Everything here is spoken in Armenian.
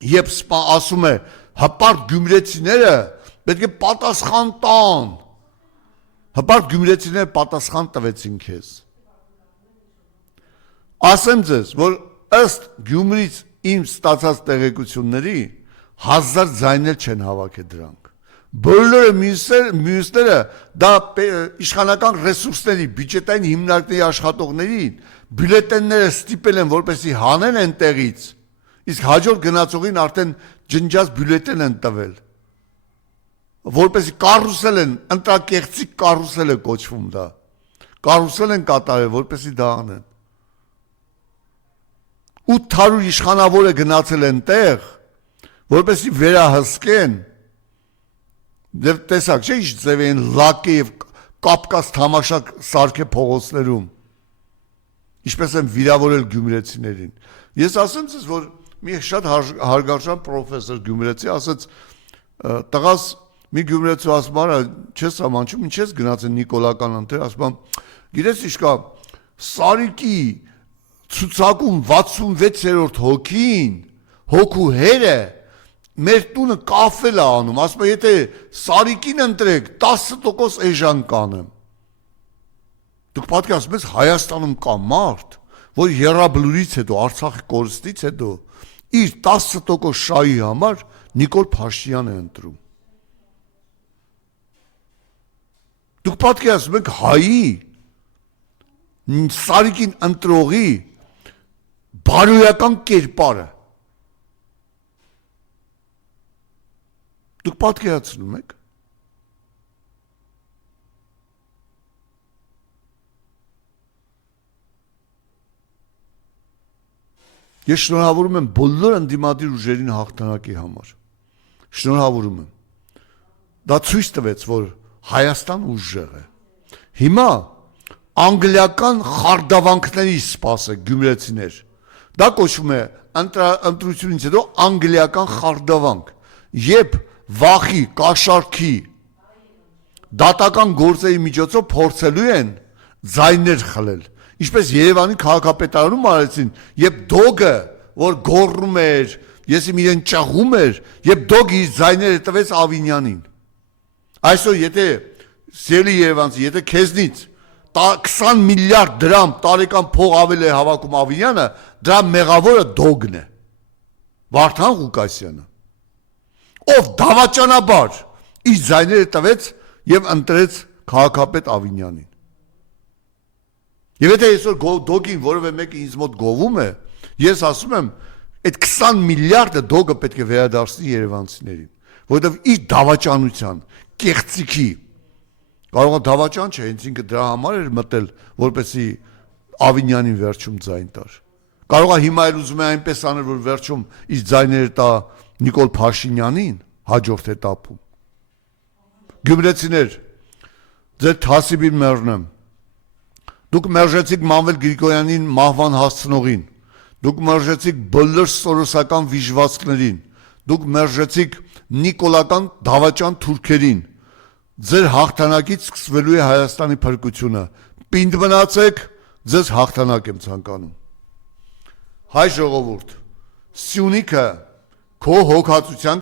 Երբ ասում է հպարտ գյումրեցիները պետք է պատասխան տան, հպարտ գյումրեցիները պատասխան տվեցին քեզ։ Ասեմ ձեզ, որ ըստ Գյումրից իմ ստացած տեղեկությունների 1000 ձայներ չեն հավաքել դրանք։ Բոլորը մյուսները դա իշխանական ռեսուրսների, բյուջետային հիմնարկների աշխատողներին բյուլետենները ստիպել են, որպեսզի հանեն այնտեղից, իսկ հաջորդ գնացողին արդեն ջնջած բյուլետեն են տվել, որպեսզի կարուսել են, ընտրակեղծիկ կարուսել է կոչվում դա, կարուսել են կատարել, որպեսզի դա անեն։ 800 իշխանավոր է գնացել այնտեղ, որպեսզի վերահսկեն, դեռ տեսակ չէ ինչ ձև են լակե եւ կապկած թամաշակ սարքե փողոցներում, ինչպես են վիրավորել գյումրեցիներին։ Ես ասեմ ձեզ, որ մի շատ հարգարժան պրոֆեսոր գյումրեցի ասաց, տղաս մի գյումրեցու ասում արա, չես ամանչում, ինչ ես գնացել նիկոլական ընթեր, ասում գիտես ինչ կա, Սարիկի ցուցակում 66-րդ հոգին, հոգու հերը մեր տունը կաֆել է անում, ասում եթե Սարիկին ընտրեք 10% էժան կանեմ։ Դուք պատկերացնում եք Հայաստանում կա մարդ, որ եռաբլուրից հետո, Արցախի կորստից հետո իր 10% շահի համար Նիկոլ Փաշինյան է ընտրում։ Դուք պատկերացնում եք հայի Սարիկին ընտրողի բարոյական կերպարը։ Դուք պատկերացնում եք։ Ես շնորհավորում եմ բոլոր ընդդիմադիր ուժերին հաղթանակի համար։ Շնորհավորում եմ։ Դա ցույց տվեց, որ Հայաստան ուժեղ է։ Հիմա անգլիական խարդավանքների սպասեք գյումրեցիներ։ Դա կոչվում է ընտրությունից հետո անգլիական խարդավանք, երբ վախի, կաշառքի, դատական գործերի միջոցով փորձելու են ձայներ խլել, ինչպես Երևանի քաղաքապետարանում արեցին, երբ դոգը, որ գոռում էր, ես իրեն ճաղում էր, երբ դոգը իր ձայները տվեց Ավինյանին։ Այսօր եթե սիրելի երևանցի, եթե քեզնից 20 միլիարդ դրամ տարեկան փող ավել է հավաքում Ավինյանը, դրա մեղավորը դոգն է, Վարդան Ղուկասյանը, ով դավաճանաբար իր ձայները տվեց եւ ընտրեց քաղաքապետ Ավինյանին։ Եվ եթե այսօր դոգին որևէ մեկը ինձ մոտ գովում է, ես ասում եմ, այդ 20 միլիարդը դոգը պետք է վերադարձնի երևանցիներին, որովհետեւ իր դավաճանության, կեղծիքի, կարող է դավաճան չէ, հենց ինքը դրա համար էր մտել, որպեսզի Ավինյանին վերջում ձայն տար։ Կարող է հիմա էլ ուզում է այնպես անել, որ վերջում իր ձայները տա Նիկոլ Փաշինյանին հաջորդ էտապում։ Գյումրեցիներ, ձեր թասիբին մեռնեմ։ Դուք մերժեցիք Մանվել Գրիգորյանին մահվան հասցնողին, դուք մերժեցիք բոլոր սորոսական վիժվածքներին, դուք մերժեցիք նիկոլական դավաճան թուրքերին։ Ձեր հաղթանակից սկսվելու է Հայաստանի փրկությունը։ Պինդ մնացեք, ձեզ հաղթանակ եմ ցանկանում։ Հայ ժողովուրդ, Սյունիքը քո հոգացության